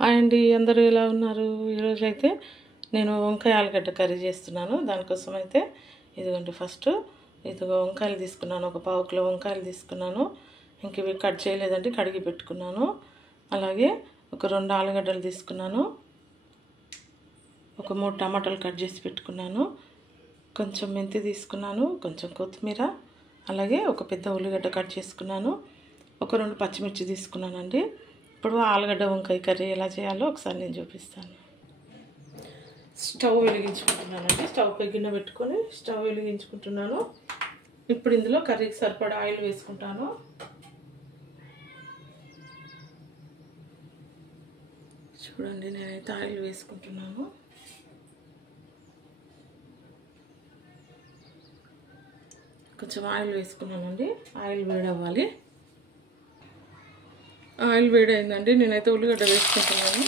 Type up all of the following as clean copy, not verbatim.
Hi అండి, అందరూ ఎలా ఉన్నారు? ఈరోజు అయితే నేను వంకాయ ఆలుగడ్డ కర్రీ చేస్తున్నాను. దానికోసం అయితే ఇదిగోండి, ఫస్ట్ ఇదిగో వంకాయలు తీసుకున్నాను. ఒక పావు కిలో వంకాయలు తీసుకున్నాను. ఇంక ఇవి కట్ చేయలేదండి, కడిగి పెట్టుకున్నాను. అలాగే ఒక 2 ఆలుగడ్డలు తీసుకున్నాను. ఒక 3 టమాటాలు కట్ చేసి పెట్టుకున్నాను. కొంచెం మెంతి తీసుకున్నాను, కొంచెం కొత్తిమీర, అలాగే ఒక పెద్ద ఉల్లిగడ్డ కట్ చేసుకున్నాను. ఒక 2 పచ్చిమిర్చి తీసుకున్నానండి. ఇప్పుడు ఆలుగడ్డ వంకాయ కర్రీ ఎలా చేయాలో ఒకసారి నేను చూపిస్తాను. స్టవ్ వెలిగించుకుంటున్నానండి. స్టవ్ పై గిన్నె పెట్టుకొని స్టవ్ వెలిగించుకుంటున్నాను. ఇప్పుడు ఇందులో కర్రీకి సరిపడా ఆయిల్ వేసుకుంటాను. చూడండి, నేనైతే ఆయిల్ వేసుకుంటున్నాను. కొంచెం ఆయిల్ వేసుకున్నానండి. ఆయిల్ వేడవ్వాలి. ఆయిల్ వేడైందండి. నేనైతే ఉల్లిగడ్డ వేసుకుంటున్నాను.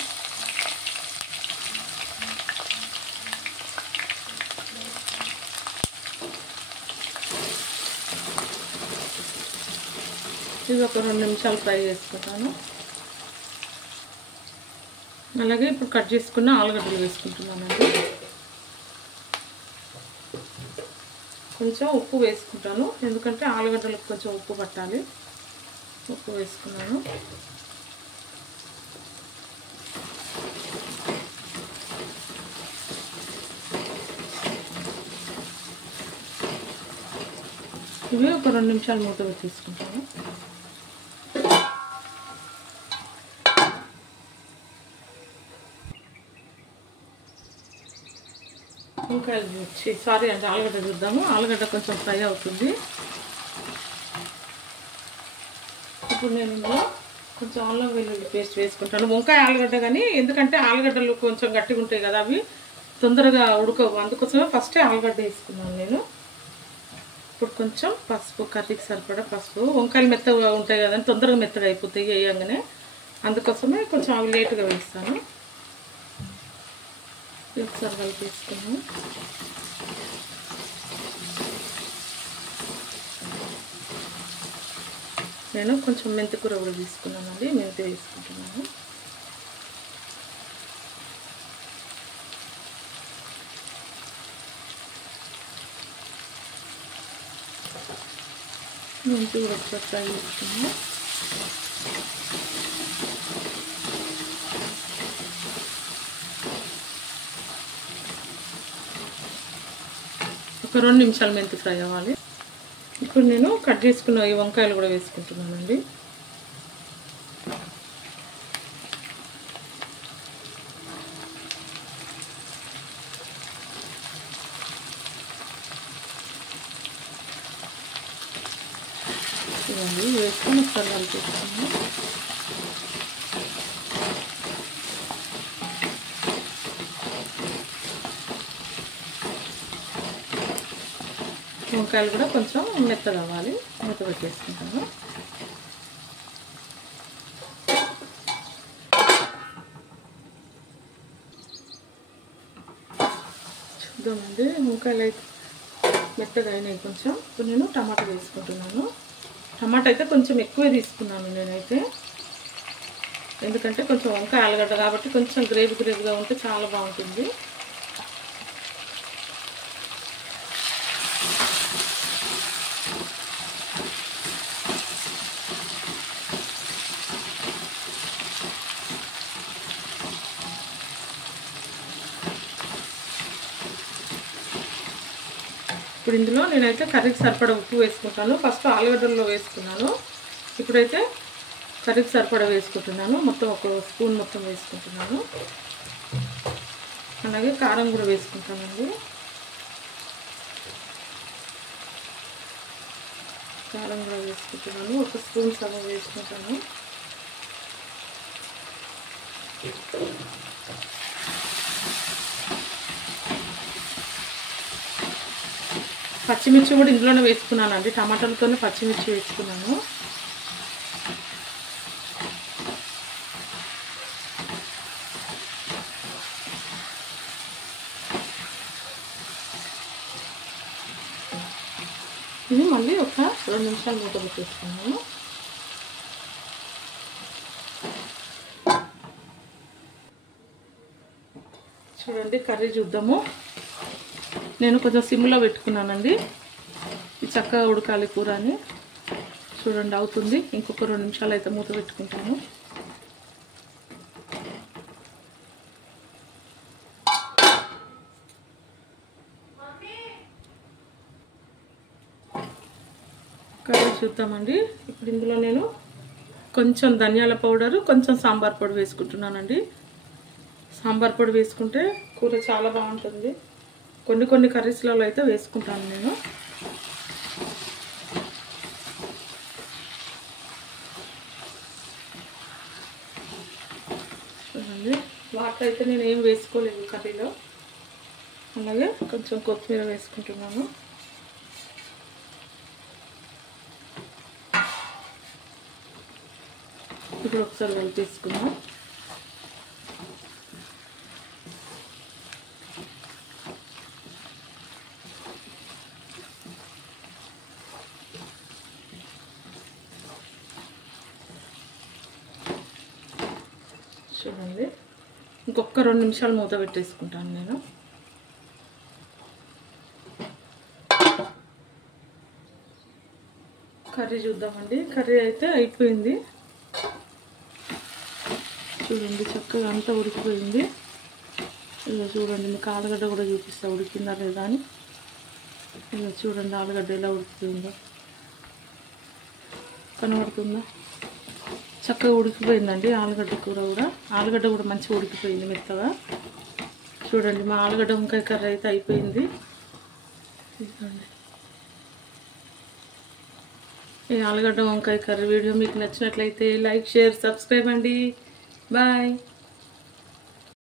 ఇది ఒక 2 నిమిషాలు ఫ్రై చేసుకుంటాను. అలాగే ఇప్పుడు కట్ చేసుకున్న ఆలుగడ్డలు వేసుకుంటున్నానండి. కొంచెం ఉప్పు వేసుకుంటాను, ఎందుకంటే ఆలుగడ్డలకు కొంచెం ఉప్పు పట్టాలి. ఉప్పు వేసుకున్నాను. ఇవి ఒక 2 నిమిషాలు మూత పెట్టేసుకుంటాను. వంకాయలు సారీ అంటే ఆలుగడ్డ చూద్దాము. ఆలుగడ్డ కొంచెం ఫ్రై అవుతుంది. ఇప్పుడు నేను ఇందులో కొంచెం అల్లం వెల్లుల్లి పేస్ట్ వేసుకుంటాను. వంకాయ ఆలుగడ్డ కానీ, ఎందుకంటే ఆలుగడ్డలు కొంచెం గట్టిగా ఉంటాయి కదా, అవి తొందరగా ఉడకవు. అందుకోసమే ఫస్టే ఆలుగడ్డ వేసుకున్నాను నేను. ఇప్పుడు కొంచెం పసుపు, కర్రీకి సరిపడా పసుపు. వంకాయలు మెత్తగా ఉంటాయి కదండి, తొందరగా మెత్తగా అయిపోతాయి వేయంగానే. అందుకోసమే కొంచెం అవి లేటుగా వేస్తాను. ఒకసారి కలిపేసుకున్నాను. నేను కొంచెం మెంతి కూర కూడా తీసుకున్నానండి. మెంతి వేసుకుంటున్నాను. మెంతి కూడా ఒకసారి ఫ్రై చేసుకున్నాను. ఒక 2 నిమిషాలు మెంతి ఫ్రై అవ్వాలి. ఇప్పుడు నేను కట్ చేసుకున్న ఈ వంకాయలు కూడా వేసుకుంటున్నానండి. ఇవన్నీ వేసుకొని ఒకసారి కలిపేసుకున్నాను. వంకాయలు కూడా కొంచెం మెత్తగా అవ్వాలి. మూత పెట్టేసుకుంటాను. చూద్దామండి, వంకాయలు అయితే మెత్తగా అయినాయి కొంచెం. ఇప్పుడు నేను టమాటా వేసుకుంటున్నాను. టమాటా అయితే కొంచెం ఎక్కువే తీసుకున్నాను నేనైతే, ఎందుకంటే కొంచెం వంకాయ ఆలుగడ్డ కాబట్టి కొంచెం గ్రేవీగా ఉంటే చాలా బాగుంటుంది. ఇప్పుడు ఇందులో నేనైతే కర్రీకి సరిపడా ఉప్పు వేసుకుంటాను. ఫస్ట్ ఆలుగడ్డల్లో వేసుకున్నాను, ఇప్పుడైతే కర్రీకి సరిపడా వేసుకుంటున్నాను. మొత్తం ఒక స్పూన్ మొత్తం వేసుకుంటున్నాను. అలాగే కారం కూడా వేసుకుంటానండి. కారం కూడా వేసుకుంటున్నాను. ఒక స్పూన్ సగం వేసుకుంటాను. పచ్చిమిర్చి కూడా ఇందులోనే వేసుకున్నానండి. టమాటాలతోనే పచ్చిమిర్చి వేసుకున్నాను. ఇది మళ్ళీ ఒక 2 నిమిషాలు మూత పెట్టేసుకున్నాను. చూడండి కర్రీ చూద్దాము. నేను కొంచెం సిమ్లో పెట్టుకున్నానండి. ఇది చక్కగా ఉడకాలి కూర అని. చూడండి అవుతుంది. ఇంకొక 2 నిమిషాలు అయితే మూత పెట్టుకుంటాను. కర్రీ చూద్దామండి. ఇప్పుడు ఇందులో నేను కొంచెం ధనియాల పౌడరు, కొంచెం సాంబార్ పొడి వేసుకుంటున్నానండి. సాంబార్ పొడి వేసుకుంటే కూర చాలా బాగుంటుంది. కొన్ని కర్రీస్లలో అయితే వేసుకుంటాను నేను. చూడండి వాటర్ అయితే నేను ఏం వేసుకోలేదు కర్రీలో. అలాగే కొంచెం కొత్తిమీర వేసుకుంటున్నాను. ఇప్పుడు ఒకసారి కలిపేసుకుందాం. చూడండి ఇంకొక 2 నిమిషాలు మూత పెట్టేసుకుంటాను నేను. కర్రీ చూద్దామండి. కర్రీ అయితే అయిపోయింది. చూడండి చక్కగా అంతా ఉడికిపోయింది. ఇలా చూడండి మీకు ఆలుగడ్డ కూడా చూపిస్తా ఉడికిందా లేదా అని. ఇలా చూడండి ఆలుగడ్డ ఎలా ఉడికిపోయిందో కనబడుతుందా. చక్కగా ఉడికిపోయిందండి ఆలుగడ్డ కూర కూడా. ఆలుగడ్డ కూడా మంచిగా ఉడికిపోయింది మెత్తగా. చూడండి మా ఆలుగడ్డ వంకాయ కర్రీ అయితే అయిపోయింది. చూడండి ఈ ఆలుగడ్డ వంకాయ కర్రీ వీడియో మీకు నచ్చినట్లయితే లైక్, షేర్, సబ్స్క్రైబ్ అండి. బాయ్.